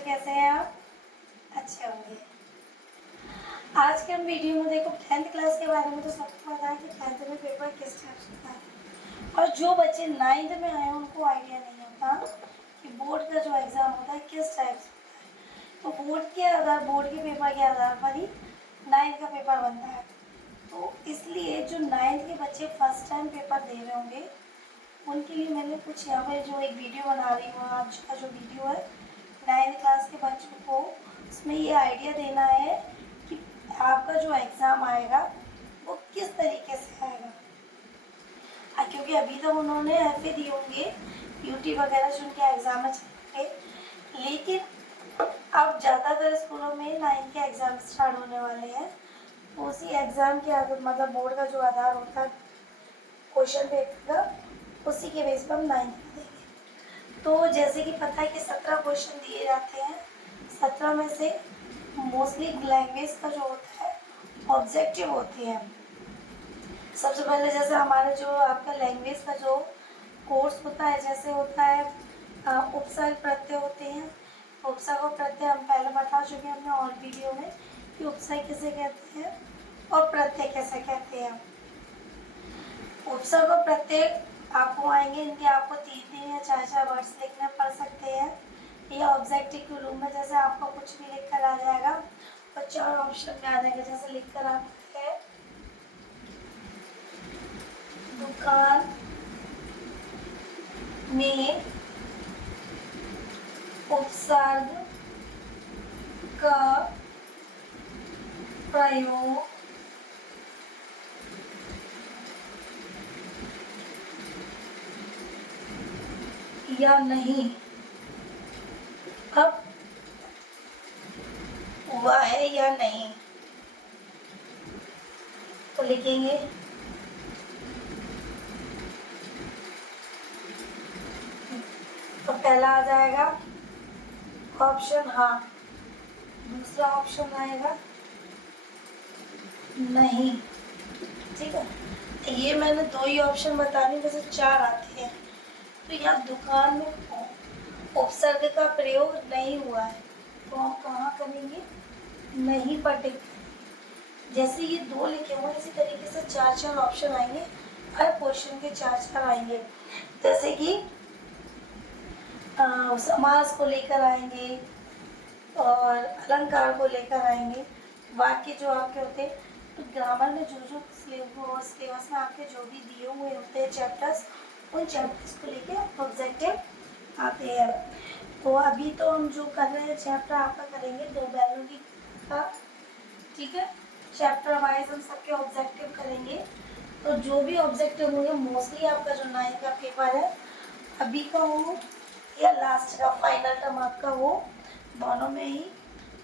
बच्चों, कैसे हैं आप? अच्छे होंगे। आज के हम वीडियो में देखो 10th क्लास के बारे में तो सबको पता है कि 10th में पेपर किस टाइप से होता है, और जो बच्चे 9th में आए उनको आइडिया नहीं होता कि बोर्ड का जो एग्ज़ाम होता है किस टाइप से होता है। तो बोर्ड के पेपर के आधार पर ही 9th का पेपर बनता है। तो इसलिए जो 9th के बच्चे फर्स्ट टाइम पेपर दे रहे होंगे उनके लिए मैंने कुछ यहाँ पर जो एक वीडियो बना रही हूँ, आज का जो वीडियो है 9th क्लास के बच्चों को, उसमें ये आइडिया देना है कि आपका जो एग्ज़ाम आएगा वो किस तरीके से आएगा। क्योंकि अभी तो उन्होंने FA दिए होंगे, UT वगैरह जो उनके एग्ज़ाम में चलेंगे, लेकिन अब ज़्यादातर स्कूलों में 9th के एग्ज़ाम स्टार्ट होने वाले हैं। तो उसी एग्ज़ाम के मतलब बोर्ड का जो आधार होता है क्वेश्चन पेपर का, उसी के बेस पर हम 9th में देंगे। तो जैसे कि पता है कि 17 क्वेश्चन दिए जाते हैं, 17 में से मोस्टली लैंग्वेज का जो होता है ऑब्जेक्टिव होते हैं। सबसे पहले जैसे हमारे जो आपका लैंग्वेज का जो कोर्स होता है, जैसे होता है उपसर्ग प्रत्यय होते हैं। उपसर्ग और प्रत्यय हम पहले बता चुके हैं अपने और वीडियो में कि उपसर्ग किसे कहते हैं और प्रत्यय कैसे कहते हैं। उपसर्ग और प्रत्यय आपको आएंगे, इनके आपको 3 या 4 वर्ड्स लिखने पड़ सकते हैं, या ऑब्जेक्टिव के रूप में जैसे आपको कुछ भी लिख कर आ जाएगा और 4 ऑप्शन में आ जाएगा। जैसे लिख कर आता है दुकान में उपसर्ग का प्रयोग या नहीं, अब हुआ है या नहीं, तो लिखेंगे तो पहला आ जाएगा ऑप्शन हाँ, दूसरा ऑप्शन आएगा नहीं। ठीक है, ये मैंने 2 ही ऑप्शन बताने, वैसे 4 आते हैं। तो यहाँ दुकान में उपसर्ग का प्रयोग नहीं हुआ है, तो हम कहाँ करेंगे, नहीं पर टिक। जैसे ये 2 लिखे हुए इसी तरीके से 4 ऑप्शन आएंगे, हर क्वेश्चन के 4 आएंगे। जैसे कि समास को लेकर आएंगे और अलंकार को लेकर आएंगे, वाक्य जो आपके होते हैं। तो ग्रामर में जो सिलेबस में आपके जो भी दिए हुए होते हैं चैप्टर्स, उन चैप्टर्स को लेके ऑब्जेक्टिव आते हैं। तो अभी तो हम जो कर रहे हैं चैप्टर आपका करेंगे 2 बैलों की का, ठीक है। चैप्टर वाइज हम सबके ऑब्जेक्टिव करेंगे। तो जो भी ऑब्जेक्टिव होंगे मोस्टली आपका जो 9th का पेपर है अभी का हो या लास्ट का फाइनल टर्म आपका हो, दोनों में ही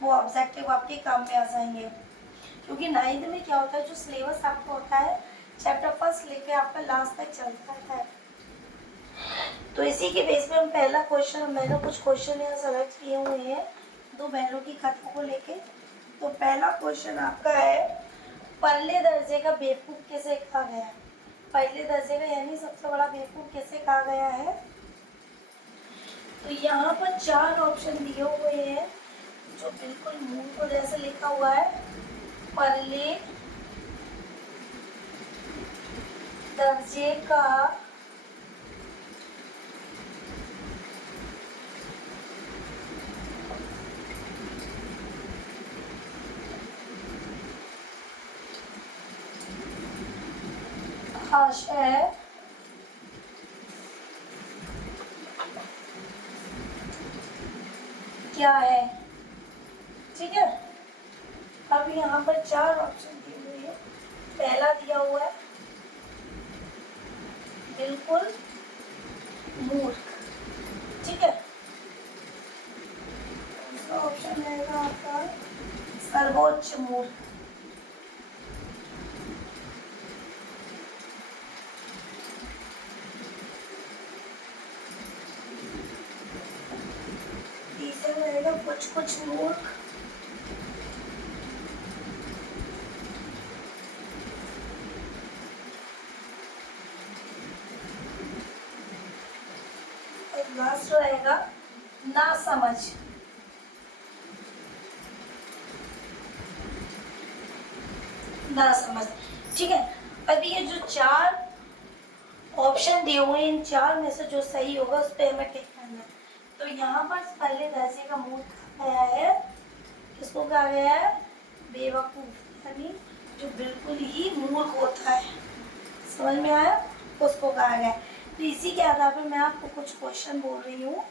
वो ऑब्जेक्टिव आपके काम में आ जाएंगे। क्योंकि 9th में क्या होता है, जो सिलेबस आपका होता है चैप्टर फर्स्ट लेके आपका लास्ट तक चलता रहता है। तो इसी के बेस पे हम पहला क्वेश्चन, मैंने कुछ क्वेश्चन यहाँ सेलेक्ट किए हुए हैं 2 बैलों की कथाओं को लेके। तो पहला क्वेश्चन आपका है, पहले दर्जे का बेवकूफ़ किसे कहा गया है। पहले दर्जे का यानी सबसे बड़ा बेवकूफ़ किसे कहा गया है। तो यहाँ पर 4 ऑप्शन दिए हुए हैं जो बिल्कुल मुंह को जैसे लिखा हुआ है, पहले दर्जे का आशय क्या है। ठीक है, अब यहाँ पर 4 ऑप्शन दिए हुए हैं। पहला दिया हुआ है बिल्कुल मूर्ख, ठीक है। दूसरा ऑप्शन रहेगा आपका सर्वोच्च मूर्ख। तीसरा रहेगा कुछ मूर्ख। और लास्ट रहेगा ना समझ। ना समझ। ठीक है, अभी ये जो 4 ऑप्शन दिए हुए हैं, इन 4 में से जो सही होगा उस पर हमें टिक करना है। तो यहाँ पर पहले दर्जे का मूल कहा गया है, किसको कहा गया है? बेवकूफ, यानी जो बिल्कुल ही मूर्ख होता है, समझ में आया, उसको कहा गया है। तो इसी के आधार पर मैं आपको कुछ क्वेश्चन बोल रही हूँ,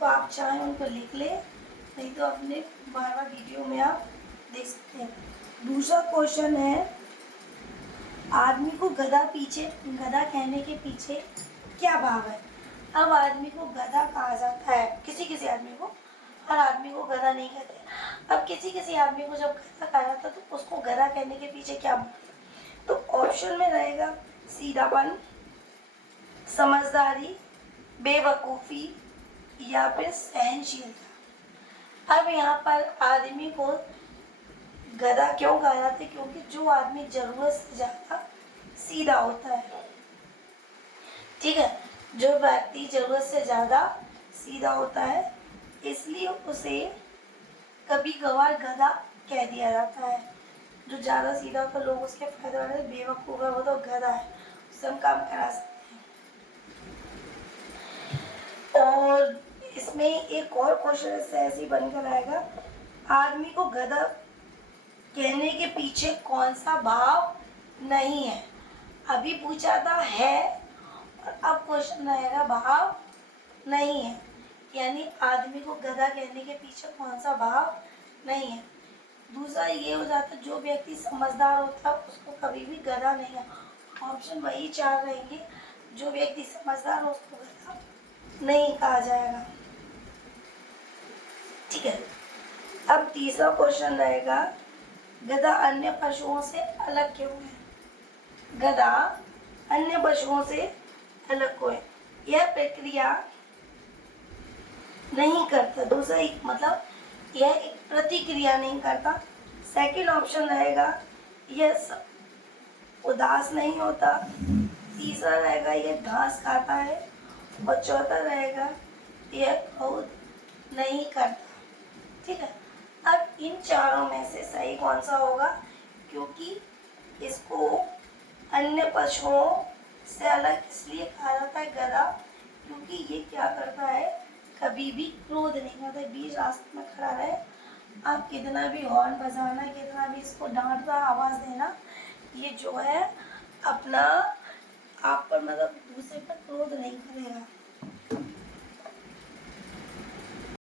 तो आप चाहें उनको लिख ले, नहीं तो अपने बार बार वीडियो में आप देख सकते हैं। दूसरा क्वेश्चन है, आदमी को गधा कहने के पीछे क्या भाव है? अब आदमी को गधा कहा जाता है, किसी किसी आदमी को, हर आदमी को गधा नहीं कहते। अब किसी किसी आदमी को जब गधा कहा जाता है तो उसको गधा कहने के पीछे क्या भाव है? तो ऑप्शन में रहेगा सीधापन, समझदारी, बेवकूफ़ी या फिर सहनशीलता। अब यहाँ पर आदमी को गधा क्यों कहा जाता है? क्योंकि जो आदमी जरूरत से ज़्यादा सीधा होता है, ठीक है, जो व्यक्ति जरूरत से ज़्यादा सीधा होता है, इसलिए उसे कभी कभार गधा कह दिया जाता है। जो ज़्यादा सीधा होता है लोग उसके फायदे वाले, बेवकूफ़ है वो तो गधा है, उससे हम काम करा सकते हैं। और इसमें एक और क्वेश्चन इससे ऐसे ही बनकर आएगा, आदमी को गधा कहने के पीछे कौन सा भाव नहीं है? अभी पूछा था है, और अब क्वेश्चन रहेगा भाव नहीं है, यानी आदमी को गधा कहने के पीछे कौन सा भाव नहीं है। दूसरा ये हो जाता है, जो व्यक्ति समझदार होता है उसको कभी भी गधा नहीं है। ऑप्शन वही 4 रहेंगे, जो व्यक्ति समझदार हो उसको गधा नहीं कहा जाएगा। ठीक है, अब तीसरा क्वेश्चन रहेगा, गधा अन्य पशुओं से अलग क्यों है? गधा अन्य पशुओं से अलग क्यों है? यह प्रक्रिया नहीं करता, दूसरा मतलब यह एक प्रतिक्रिया नहीं करता। सेकंड ऑप्शन रहेगा, यह उदास नहीं होता। तीसरा रहेगा, यह घास खाता है। और चौथा रहेगा, यह क्रोध नहीं करता। ठीक है, अब इन चारों में से सही कौन सा होगा? क्योंकि इसको अन्य पशुओं से अलग इसलिए कहा जाता है गधा, क्योंकि ये क्या करता है, कभी भी क्रोध नहीं करता। बीच रास्ते में खड़ा रहे, आप कितना भी हॉर्न बजाना, कितना भी इसको डांटना, आवाज़ देना, ये जो है अपना आप पर मतलब दूसरे पर क्रोध नहीं करेगा।